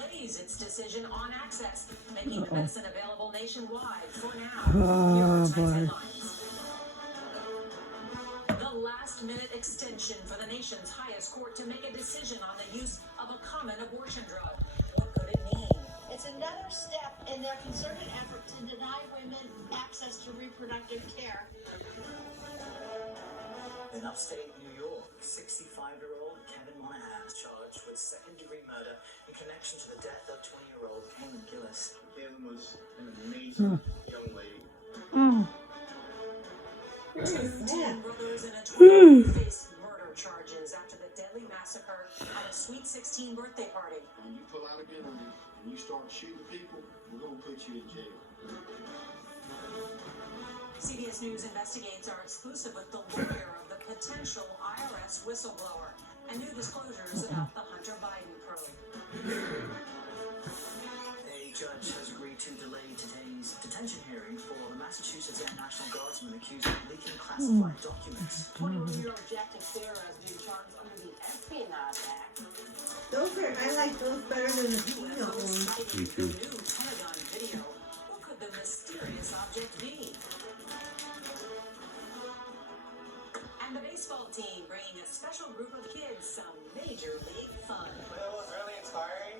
delays its decision on access, making the medicine available nationwide for now. New York Times headlines. The last-minute extension for the nation's highest court to make a decision on the use of a common abortion drug. What could it mean? It's another step in their concerted effort to deny women access to reproductive care. In upstate New York, 65-year-old Kevin Monahan is charged with second-degree murder in connection to the death of 20-year-old Helen Gillis. Kevin was an amazing young lady. Two teen brothers and a 20-year-old face murder charges after the deadly massacre at a Sweet 16 birthday party. When you pull out a gun and you start shooting people, we're going to put you in jail. CBS News investigates our exclusive with the lawyer of the potential IRS whistleblower and new disclosures about the Hunter Biden probe. A judge has agreed to delay today's detention hearing for the Massachusetts Air National Guardsman accused of leaking classified documents. 21-year-old Jack Teixeira has been charged under the Espionage Act. I like those better than the female ones. Me too. New Pentagon video. What could the mysterious object be? And the baseball team bringing a special group of kids some major league fun. But it was really inspiring.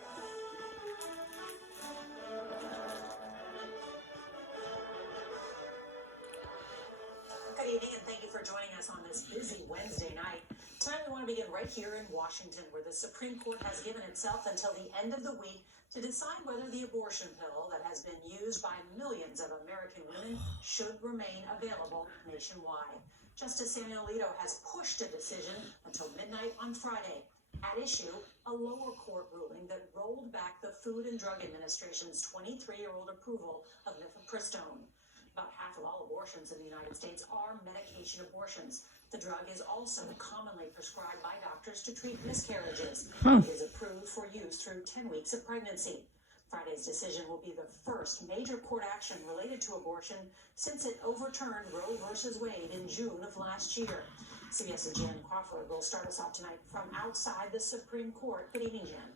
Good evening, and thank you for joining us on this busy Wednesday night. Tonight we want to begin right here in Washington, where the Supreme Court has given itself until the end of the week to decide whether the abortion pill that has been used by millions of American women should remain available nationwide. Justice Samuel Alito has pushed a decision until midnight on Friday. At issue, a lower court ruling that rolled back the Food and Drug Administration's 23-year-old approval of mifepristone. About half of all abortions in the United States are medication abortions. The drug is also commonly prescribed by doctors to treat miscarriages. It is approved for use through 10 weeks of pregnancy. Friday's decision will be the first major court action related to abortion since it overturned Roe v. Wade in June of last year. CBS's Jan Crawford will start us off tonight from outside the Supreme Court. Good evening, Jan.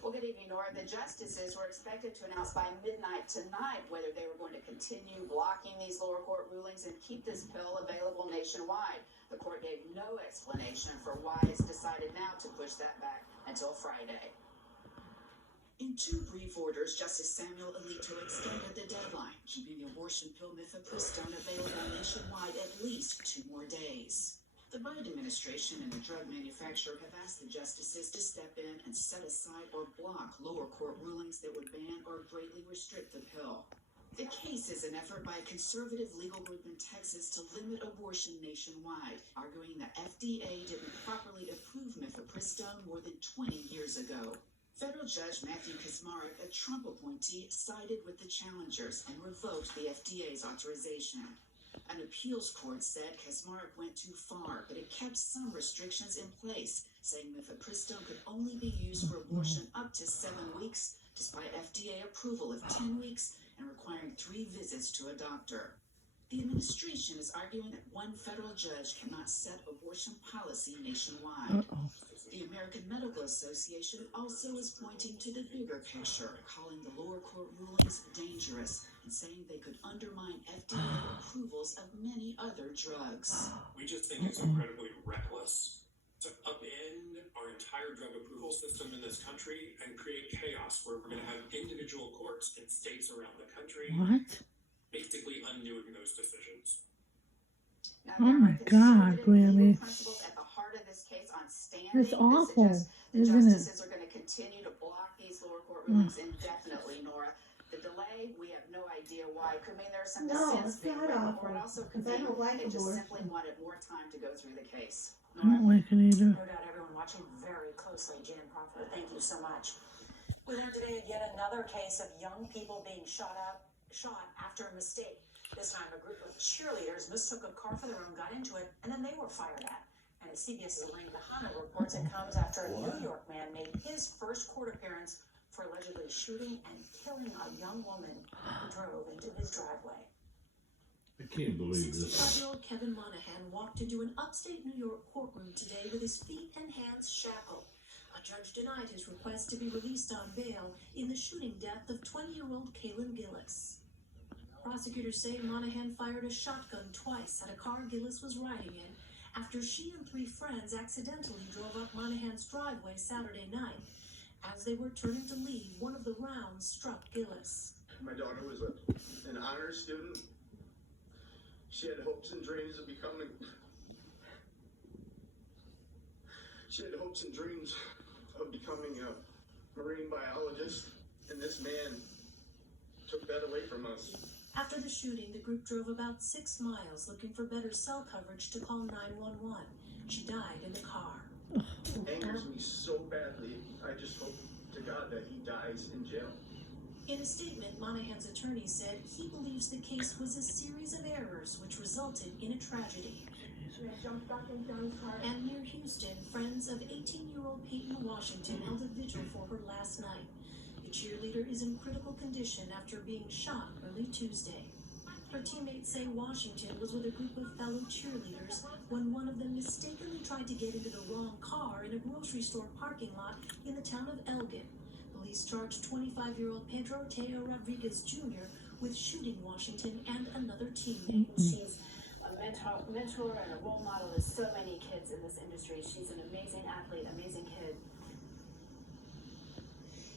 Well, good evening, Norah. The justices were expected to announce by midnight tonight whether they were going to continue blocking these lower court rulings and keep this pill available nationwide. The court gave no explanation for why it's decided now to push that back until Friday. In two brief orders, Justice Samuel Alito extended the deadline, keeping the abortion pill mifepristone available nationwide at least 2 more days. The Biden administration and the drug manufacturer have asked the justices to step in and set aside or block lower court rulings that would ban or greatly restrict the pill. The case is an effort by a conservative legal group in Texas to limit abortion nationwide, arguing the FDA didn't properly approve mifepristone more than 20 years ago. Federal Judge Matthew Kaczmarek, a Trump appointee, sided with the challengers and revoked the FDA's authorization. An appeals court said Kaczmarek went too far, but it kept some restrictions in place, saying mifepristone could only be used for abortion up to 7 weeks, despite FDA approval of 10 weeks and requiring 3 visits to a doctor. The administration is arguing that one federal judge cannot set abortion policy nationwide. The American Medical Association also is pointing to the bigger picture, calling the lower court rulings dangerous and saying they could undermine FDA approvals of many other drugs. We just think it's incredibly reckless to upend our entire drug approval system in this country and create chaos where we're going to have individual courts in states around the country basically undoing those decisions. Now, Oh my God, Grammy. Principles at the heart of this case on standing. It's awful, The isn't it? justices are going to continue to block these lower court rulings indefinitely, Norah. The delay, we have no idea why. Could mean there are some No, dissents it's being not read, awful, or it also could 'cause I mean don't like they just abortion. simply wanted more time to go through the case. I don't like it either. No doubt everyone watching very closely. Jan Crawford, thank you so much. We learned today of yet another case of young people being shot after a mistake. This time, a group of cheerleaders mistook a car for their own, got into it, and then they were fired at. And as CBS's Elaine Kahana reports, it comes after a New York man made his first court appearance for allegedly shooting and killing a young woman who drove into his driveway. I can't believe this. 65-year-old Kevin Monahan walked into an upstate New York courtroom today with his feet and hands shackled. A A judge denied his request to be released on bail in the shooting death of 20-year-old Kaylin Gillis. Prosecutors say Monahan fired a shotgun twice at a car Gillis was riding in after she and 3 friends accidentally drove up Monahan's driveway Saturday night. As they were turning to leave, one of the rounds struck Gillis. My daughter was an honors student. She had hopes and dreams of becoming. A marine biologist, and this man took that away from us. After the shooting, the group drove about 6 miles looking for better cell coverage to call 911. She died in the car. It angers me so badly. I just hope to God that he dies in jail. In a statement, Monahan's attorney said he believes the case was a series of errors which resulted in a tragedy. And near Houston, friends of 18-year-old Peyton Washington held a vigil for her last night. The cheerleader is in critical condition after being shot early Tuesday. Her teammates say Washington was with a group of fellow cheerleaders when one of them mistakenly tried to get into the wrong car in a grocery store parking lot in the town of Elgin. Police charged 25-year-old Pedro Teo Rodriguez Jr. with shooting Washington and another teammate. She's a mentor and a role model to so many kids in this industry. She's an amazing athlete, amazing kid.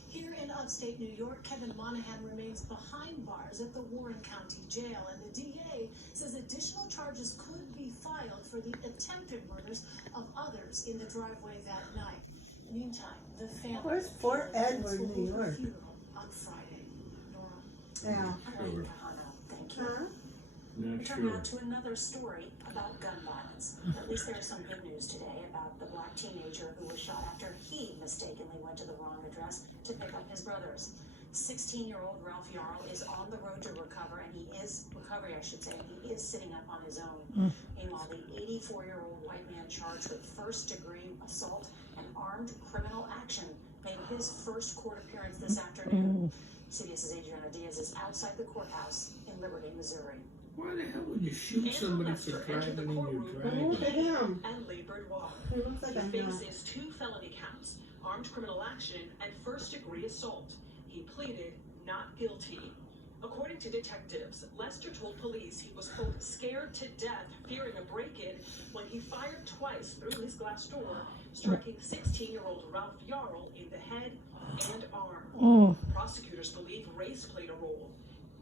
Here in upstate New York, Kevin Monahan remains behind bars at the Warren County Jail, and the DA says additional charges could be filed for the attempted murders of others in the driveway that night. Meantime, the family... Where's Fort Edward, New York? On Friday. Norah. Yeah. Thank you. Huh? Not We turn sure. now to another story about gun violence. At least there is some good news today about the black teenager who was shot after he mistakenly went to the wrong address to pick up his brothers. 16-year-old Ralph Yarl is on the road to recovery, and he is sitting up on his own. Meanwhile, the 84-year-old white man charged with first-degree assault and armed criminal action made his first court appearance this afternoon. CBS's Adriana Diaz is outside the courthouse in Liberty, Missouri. Why the hell would you shoot somebody for driving in your Look driveway? at him. And labored walk. He looks like He a nut. faces 2 felony counts, armed criminal action and first-degree assault. He pleaded not guilty. According to detectives, Lester told police he was, quote, scared to death, fearing a break-in, when he fired twice through his glass door, striking 16-year-old Ralph Yarl in the head and arm. Prosecutors believe race played a role.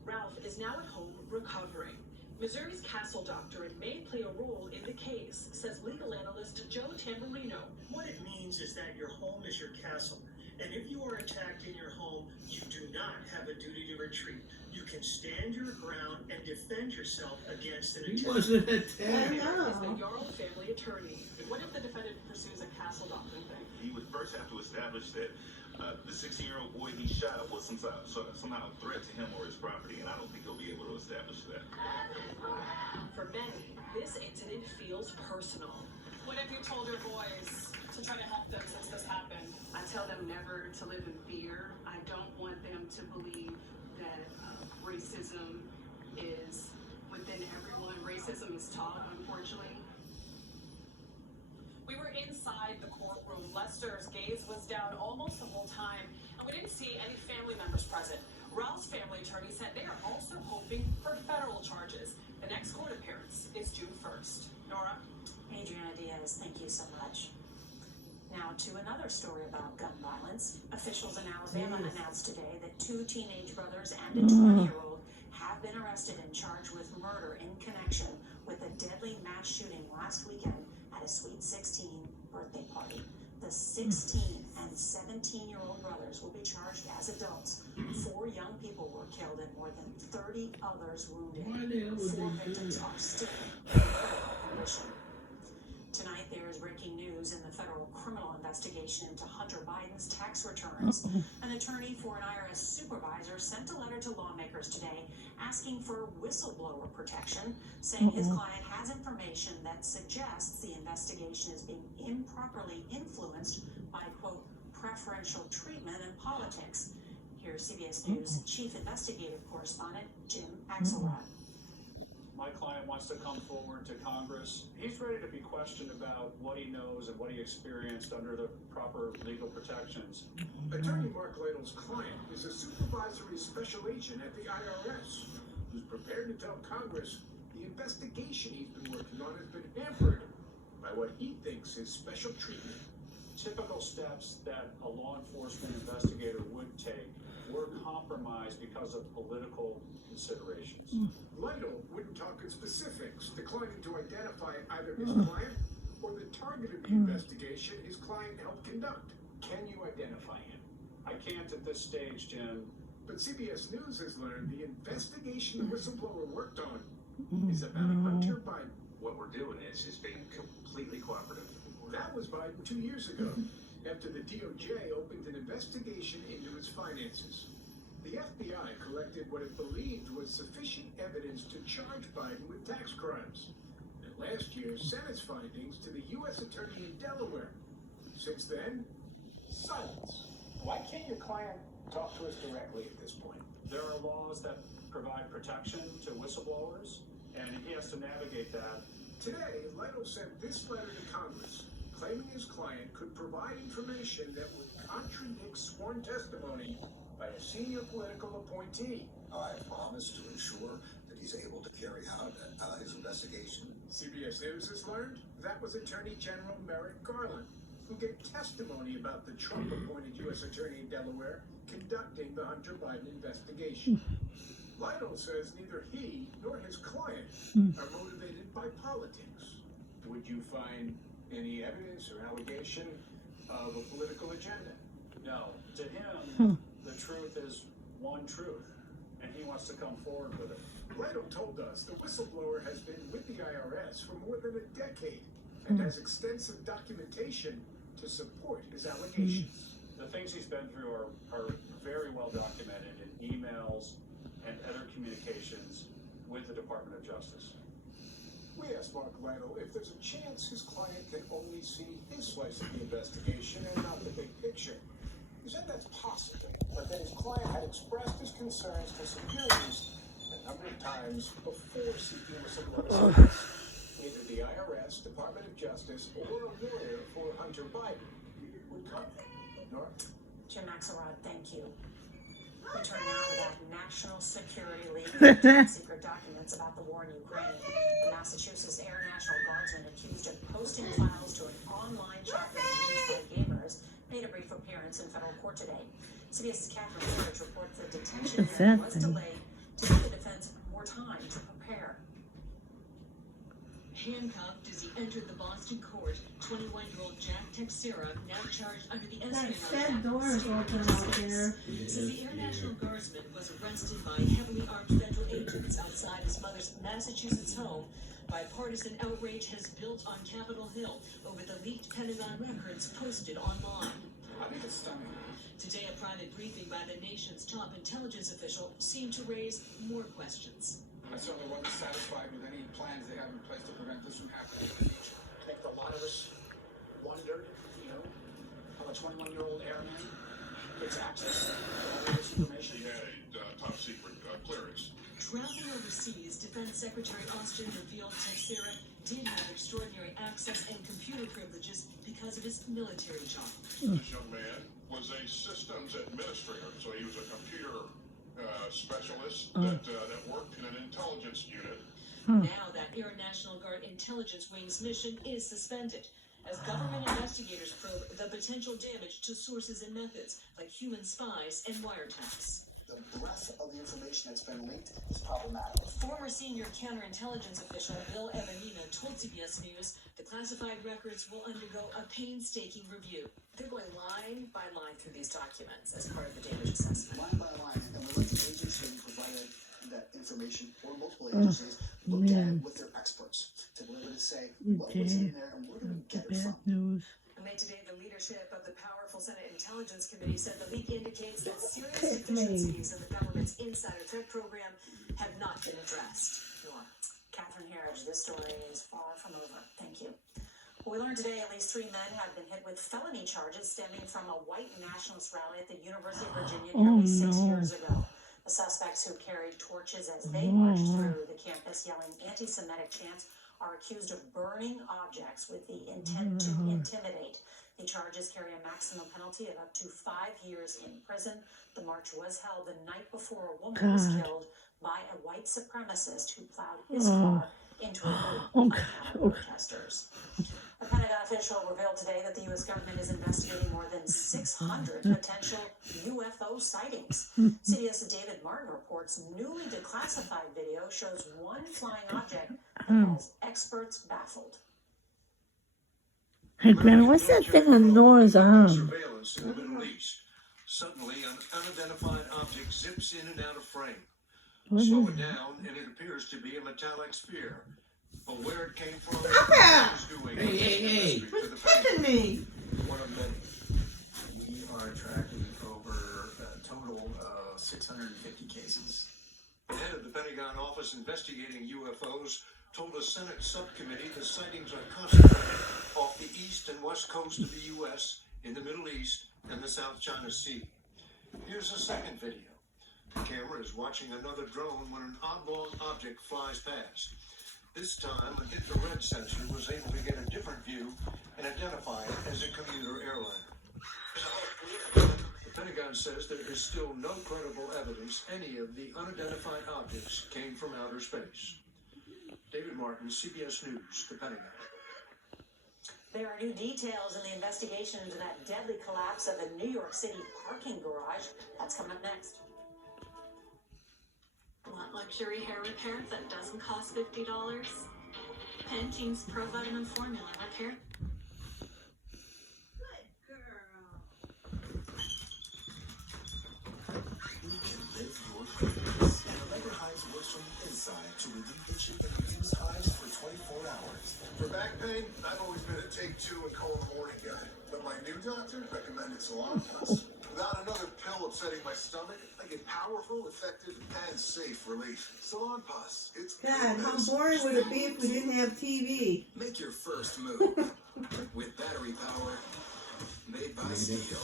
Ralph is now at home recovering. Missouri's castle doctor may play a role in the case, says legal analyst Joe Tamburino. What it means is that your home is your castle. And if you are attacked in your home, you do not have a duty to retreat. You can stand your ground and defend yourself against an He attack. wasn't I attacked. Is the know. Yarl family attorney. What if the defendant pursues a castle doctor thing? He would first have to establish that the 16-year-old boy he shot was somehow a threat to him or his property, and I don't think he'll be able to establish that. For many, this incident feels personal. What have you told your boys to try to help them since this happened? I tell them never to live in fear. I don't want them to believe that racism is within everyone. Racism is taught, unfortunately. We were inside the courtroom. Lester's gaze was down almost the whole time, and we didn't see any family members present. Ralph's family attorney said they are also hoping for federal charges. The next court appearance is June 1st. Norah? Adriana Diaz, thank you so much. Now to another story about gun violence. Officials in Alabama announced today that 2 teenage brothers and a 20-year-old have been arrested and charged with murder in connection with a deadly mass shooting last weekend at a Sweet 16 birthday party. The 16 and 17-year-old brothers will be charged as adults. 4 young people were killed and more than 30 others wounded. Why the hell would 4 they do victims that? are still in critical condition. Tonight, there is breaking news in the federal criminal investigation into Hunter Biden's tax returns. An attorney for an IRS supervisor sent a letter to lawmakers today asking for whistleblower protection, saying his client has information that suggests the investigation is being improperly influenced by, quote, preferential treatment in politics. Here's CBS News Chief Investigative Correspondent Jim Axelrod. my client wants to come forward to Congress. He's ready to be questioned about what he knows and what he experienced under the proper legal protections. Attorney Mark Lytle's client is a supervisory special agent at the IRS who's prepared to tell Congress the investigation he's been working on has been hampered by what he thinks is special treatment. Typical steps that a law enforcement investigator would take were compromised because of political considerations. Lytle wouldn't talk in specifics, declining to identify either his client or the target of the investigation his client helped conduct. Can you identify him? I can't at this stage, Jim. But CBS News has learned the investigation the whistleblower worked on is about Hunter Biden. What we're doing is being completely cooperative. That was Biden 2 years ago, after the DOJ opened an investigation into his finances. The FBI collected what it believed was sufficient evidence to charge Biden with tax crimes. And last year sent its findings to the U.S. Attorney in Delaware. Since then, silence. Why can't your client talk to us directly at this point? There are laws that provide protection to whistleblowers, and he has to navigate that. Today, Lytle sent this letter to Congress, claiming his client could provide information that would contradict sworn testimony by a senior political appointee. I promise to ensure that he's able to carry out his investigation. CBS News has learned that was Attorney General Merrick Garland, who gave testimony about the Trump-appointed U.S. Attorney in Delaware conducting the Hunter Biden investigation. Lytle says neither he nor his client are motivated by politics. Would you find any evidence or allegation of a political agenda? No. To him, the truth is one truth, and he wants to come forward with it. Lytle told us the whistleblower has been with the IRS for more than a decade and has extensive documentation to support his allegations. The things he's been through are very well documented in emails and other communications with the Department of Justice. We asked Mark Lytle if there's a chance his client can only see his slice of the investigation and not the big picture. He said that's possible, but that his client had expressed his concerns to superiors a number of times before seeking whistleblower service. Either the IRS, Department of Justice, or a lawyer for Hunter Biden would come. Norah? Jim Axelrod, thank you. We turn now to that national security leak of top-secret documents about the war in Ukraine. The Massachusetts Air National Guardsman accused of posting files to an online chat room used by gamers made a brief appearance in federal court today. CBS's Catherine Surridge reports the detention hearing was delayed to give the defense more time to prepare. Handcuffed as he entered the Boston court, 21-year-old Jack Texera, now charged under the That door is open out there. Says the Air National Guardsman was arrested by heavily armed federal agents outside his mother's Massachusetts home. Bipartisan outrage has built on Capitol Hill over the leaked Pentagon records posted online. I think it's stunning. Today, a private briefing by the nation's top intelligence official seemed to raise more questions. I certainly wasn't satisfied with any plans they have in place to prevent this from happening in the future. I think a lot of us wondered, how a 21-year-old airman gets access to all this information. He had a top secret clearance. Traveling overseas, Defense Secretary Austin revealed Texera did have extraordinary access and computer privileges because of his military job. This young man was a systems administrator, so he was a computer specialist that worked in an intelligence unit. Now that Air National Guard Intelligence Wing's mission is suspended as government investigators probe the potential damage to sources and methods like human spies and wiretaps. The breadth of the information that's been leaked is problematic. Former senior counterintelligence official Bill Evanina told CBS News the classified records will undergo a painstaking review. They're going line by line through these documents as part of the damage assessment. Line by line, and we'll let the agency who provided that information, or multiple agencies, look at it with their experts to be able to say what was in there and where do we get it from. News. And late today, the leadership of the powerful Senate Intelligence Committee said the leak indicates that serious deficiencies in the government's insider threat program have not been addressed. Catherine Herridge, this story is far from over. Thank you. Well, we learned today at least 3 men have been hit with felony charges stemming from a white nationalist rally at the University of Virginia nearly 6 years ago. The suspects who carried torches as they marched through the campus yelling anti-Semitic chants are accused of burning objects with the intent to intimidate. The charges carry a maximum penalty of up to 5 years in prison. The march was held the night before a woman was killed by a white supremacist who plowed his car into a group of protesters. A Pentagon official revealed today that the U.S. government is investigating more than 600 potential UFO sightings. CBS's David Martin reports newly declassified video shows one flying object that has experts baffled. Hey, Grandma, what's that thing on Norah's arm? Surveillance in the Middle East. Suddenly, an unidentified object zips in and out of frame. Slow it down, and it appears to be a metallic sphere. But where it came from, who's doing it? Hey, what's kicking me? One of many. We are tracking over a total of 650 cases. The head of the Pentagon office investigating UFOs told a Senate subcommittee the sightings are concentrated off the east and west coast of the U.S., in the Middle East, and the South China Sea. Here's a second video. The camera is watching another drone when an oblong object flies past. This time, an infrared sensor was able to get a different view and identify it as a commuter airliner. The Pentagon says there is still no credible evidence any of the unidentified objects came from outer space. David Martin, CBS News, the Pentagon. There are new details in the investigation into that deadly collapse of a New York City parking garage. That's coming up next. Want luxury hair repair that doesn't cost $50? Pantene's Pro Vitamin Formula Repair. You can live your dreams. Allegra Hives works from the inside to relieve itching and reduce hives for 24 hours. For back pain, I've always been a take 2 and call in the morning guy. But my new doctor recommended Salon Plus. Without another pill upsetting my stomach, I get powerful, effective, and safe relief. Salon Plus. It's God, how boring would it be if we didn't have TV? Make your first move with battery power made by Steel.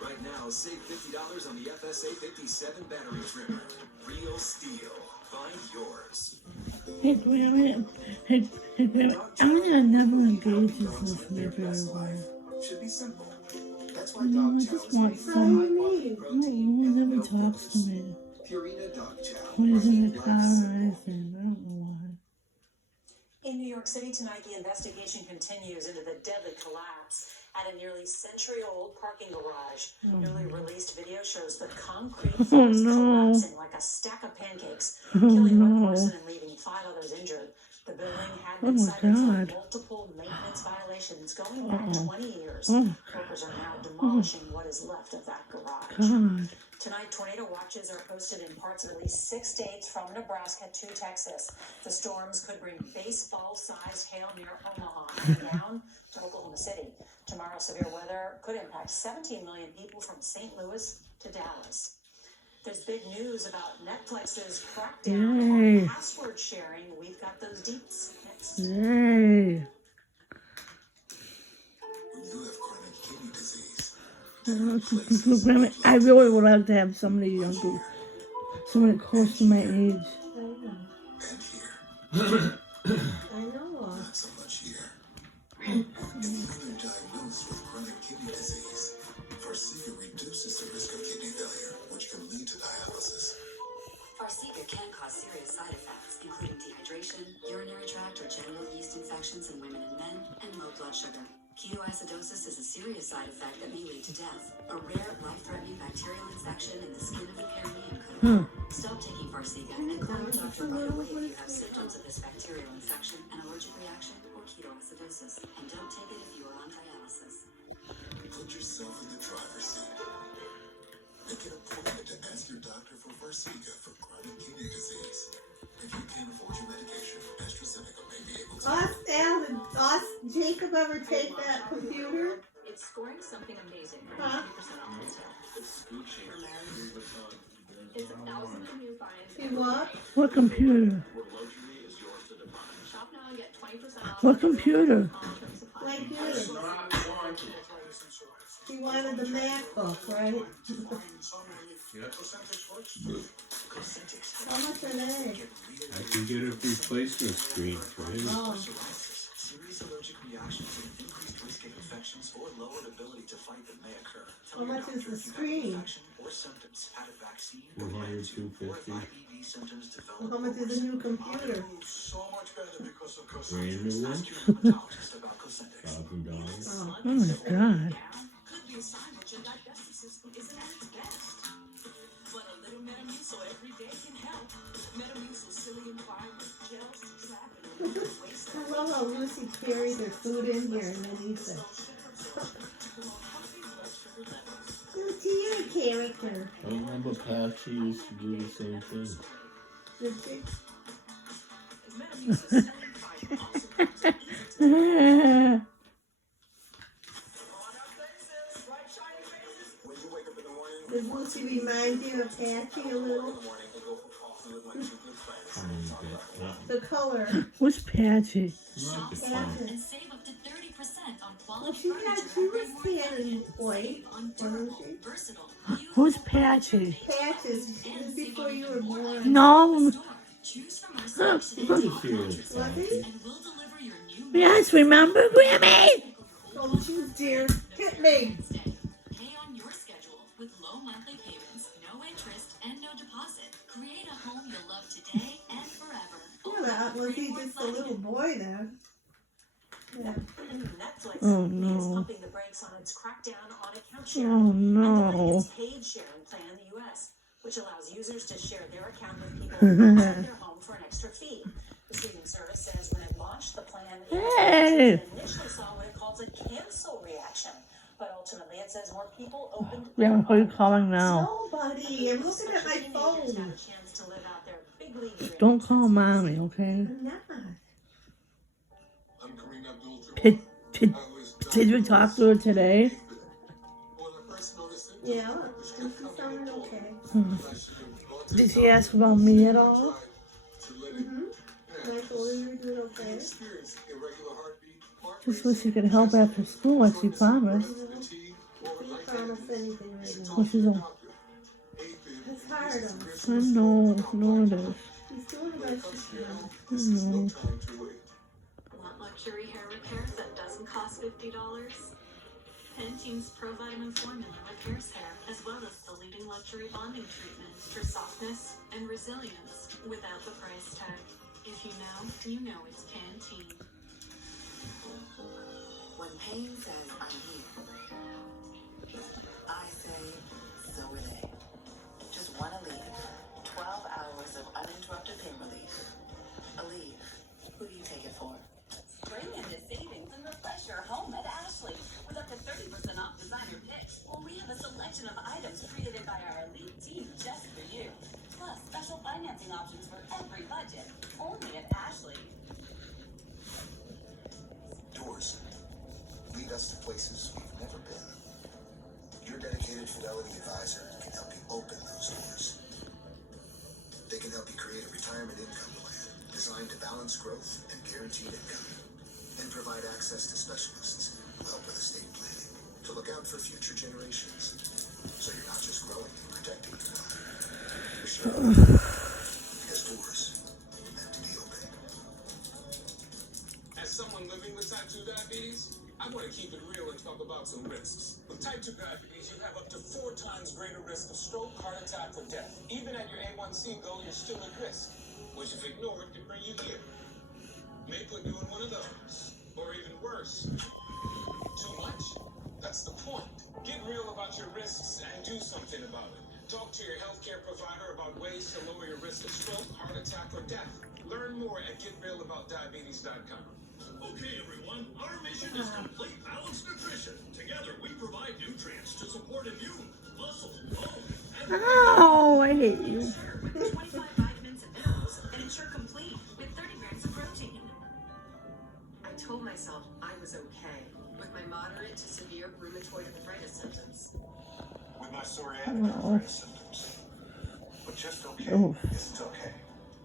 Right now, save $50 on the FSA 57 battery trimmer. Real Steel. Find yours. Hey, Grandma. Hey, Grandma. I'm never engaged in social media very well. Should be simple. That's why I just want some. He never talks to me. Purina Dog Chow. When he's in the car or anything. I don't know why. In New York City tonight, the investigation continues into the deadly collapse at a nearly century-old parking garage. Newly released video shows the concrete floors collapsing like a stack of pancakes, killing one person and leaving 5 others injured. The building had been cited for multiple maintenance violations going back 20 years. Workers are now demolishing what is left of that garage. Tonight, tornado watches are posted in parts of at least 6 states from Nebraska to Texas. The storms could bring baseball-sized hail near Omaha and down to Oklahoma City. Tomorrow, severe weather could impact 17 million people from St. Louis to Dallas. There's big news about Netflix's crackdown on password sharing. We've got those deets next. Yay. I really would like to have somebody younger, somebody close to my age. I know. Not so much here. If you've been diagnosed with chronic kidney disease, Farxiga reduces the risk of kidney failure, which can lead to dialysis. Farxiga can cause serious side effects, including dehydration, urinary tract or genital yeast infections in women and men, and low blood sugar. Ketoacidosis is a serious side effect that may lead to death. A rare, life-threatening bacterial infection in the skin of the perineum could occur. Stop taking Farxiga and call your doctor right away if you have symptoms of this bacterial infection, an allergic reaction, or ketoacidosis. And don't take it if you are on dialysis. Put yourself in the driver's seat. Make an appointment to ask your doctor for Farxiga for chronic kidney disease. If you can't afford your medication, AstraZeneca may be able to. Jacob ever take that computer? It's scoring something amazing. 90% off retail. It's 1,000 new finds. You what? What computer? Shop now and get 20% off. What computer? Like you. He wanted the MacBook, right? Yep. How much are they? I can get a replacement screen for him. Oh. Serious allergic reactions and increased risk of infections or lowered ability to fight that may occur. How much is the screen? Infection or symptoms, had a vaccine, 200, or 250. IBD symptoms develop. Well, how much is a new computer? So much better because of Brand new one? Ask your rheumatologist about Cosentyx. $1,000. Oh. Oh my god. Could be a sign that your digestive system isn't at its best. But a little Metamucil every day can help. Metamucil psyllium fiber gels to trap and remove waste. I love how Lucy carries her food in here and then eats it. Lucy, you're a character. I remember Patsy used to do the same thing. Did she? Metamucil psyllium fiber also helps to ease Does Lucy remind you of Patchy a little? The color. Who's Patchy? Patchy. And save up to 30% on Well, quality she was tan and white, wasn't she? versatile. Who's Patchy? Patches. It was before you were born. No. Choose from our selection Was of he? and we'll deliver your new Yes, remember, Grammy? Don't you dare hit me. Pay on your schedule with low monthly payments, no interest, and no deposit. Create a home you'll love today and forever. Yeah, was he just a little boy then? Yeah. Netflix Oh, is no. pumping the brakes on its crackdown on account sharing. Oh, And delaying no. its paid sharing plan in the U.S., which allows users to share their account with people outside their home for an extra fee. The streaming service says when it launched the plan, Hey. it initially saw what it calls a cancel reaction. But ultimately, it says more people opened Yeah, who are you calling now? Nobody. I'm looking at my phone. chance to live out their big league dreams. Don't call mommy, okay? I'm not. Did you talk to her today? Yeah, she sounded okay. Did she ask about me at all? Mm-hmm. I told her you were doing okay. Just wish she could help after school like she promised. Can't promise anything right now. Well, she's all, It's hard on her. I know it is. She's doing the best she can. I know. Want luxury hair repair that doesn't cost $50? Pantene's Pro Vitamin Formula repairs hair, as well as the leading luxury bonding treatment for softness and resilience without the price tag. If you know it's Pantene. When pain says I'm here, I say so are they. Just one Aleve. 12 hours of uninterrupted pain relief. Aleve. Who do you take it for? Bring in the savings and refresh your home at Ashley with up to 30% off designer picks. Or we have a selection of items created by our elite team just for you. Plus, special financing options for every budget. Only at Ashley. Doors lead us to places we've never been. Your dedicated Fidelity advisor can help you open those doors. They can help you create a retirement income plan designed to balance growth and guaranteed income, and provide access to specialists who help with estate planning to look out for future generations, so you're not just growing and protecting your wealth. You're showing because doors meant to be open. As someone living with type 2 diabetes, I want to keep it real and talk about some risks. With type 2 diabetes, you have up to 4 times greater risk of stroke, heart attack, or death. Even at your A1C goal, you're still at risk, which if ignored could bring you here. May put you in one of those, or even worse. Too much? That's the point. Get real about your risks and do something about it. Talk to your healthcare provider about ways to lower your risk of stroke, heart attack, or death. Learn more at getrealaboutdiabetes.com. Okay, everyone, our mission is complete balanced nutrition. Together, we provide nutrients to support immune, muscle, bone, and Oh, I hate you. 25 vitamins and minerals and ensure complete with 30 grams of protein. I told myself I was okay with my moderate to severe rheumatoid arthritis symptoms. With my psoriatic arthritis symptoms. But just okay isn't okay.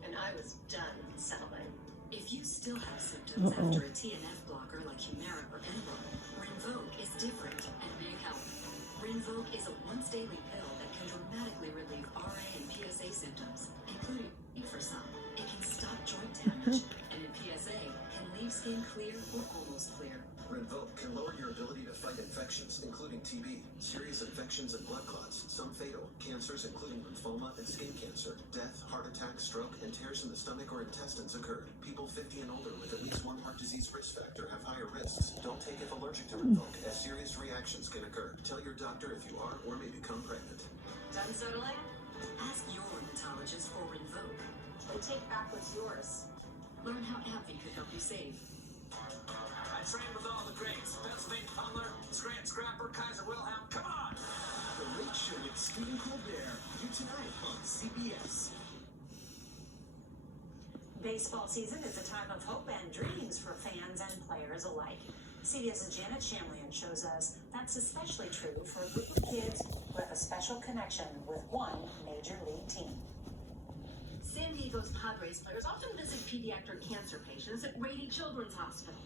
And I was done settling. If you still have symptoms after a TNF blocker like Humira or Enbrel, Rinvoq is different and may help. once-daily pill that can dramatically relieve RA and PSA symptoms, including, for some, it can stop joint damage, and in PSA, can leave skin clear or almost clear. Rinvoq can lower your ability to fight infections, including TB, serious infections and blood clots, some fatal, cancers including lymphoma and skin cancer, death, heart attack, stroke, and tears in the stomach or intestines occurred. People 50 and older with at least one heart disease risk factor have higher risks. Don't take it if allergic to Rinvoq, as serious reactions can occur. Tell your doctor if you are or may become pregnant. Done settling? Ask your rheumatologist for Rinvoq. And take back what's yours. Learn how AbbVie could help you save. I trained with all the greats. Pennsylvania Fumbler, Scranton Scrapper, Kaiser Wilhelm. Come on! The Late Show with Stephen Colbert, due tonight on CBS. Baseball season is a time of hope and dreams for fans and players alike. CBS's Janet Shamlian shows us that's especially true for a group of kids who have a special connection with one major league team. San Diego's Padres players often visit pediatric cancer patients at Rady Children's Hospital.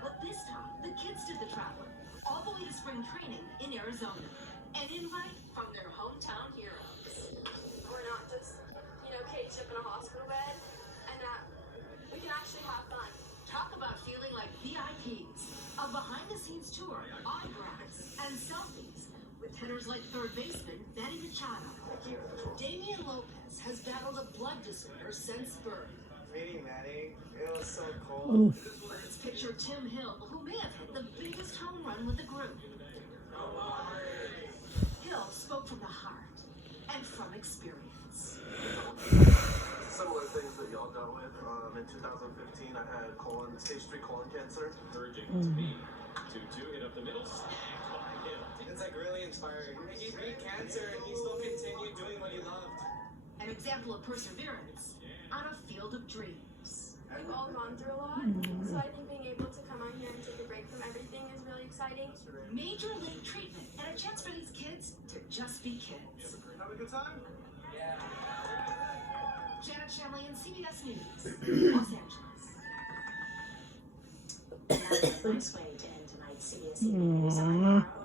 But this time, the kids did the traveling, all the way to spring training in Arizona. An invite from their hometown heroes. We're not just, caged up in a hospital bed, and that we can actually have fun. Talk about feeling like VIPs. A behind-the-scenes tour, autographs, and selfies with hitters like third baseman Manny Machado. Damian Lopez has battled a blood disorder since birth. Meeting Manny, it was so cool. Let's picture Tim Hill, who may have hit the biggest home run with the group. Hill spoke from the heart and from experience. Similar things that y'all dealt with. In 2015, I had stage 3 colon cancer. Encouraging to me. 2-2, hit up the middle, snagged by Hill. It's really inspiring. He beat cancer and he still continued doing what he loved. An example of perseverance on a field of dreams. We've all gone through a lot, so I think being able to come out here and take a break from everything is really exciting. Major league treatment and a chance for these kids to just be kids. Have a good time? Yeah. Janet Shamlian, CBS News, Los Angeles. That's a nice way to end tonight's CBS News. I'm Norah.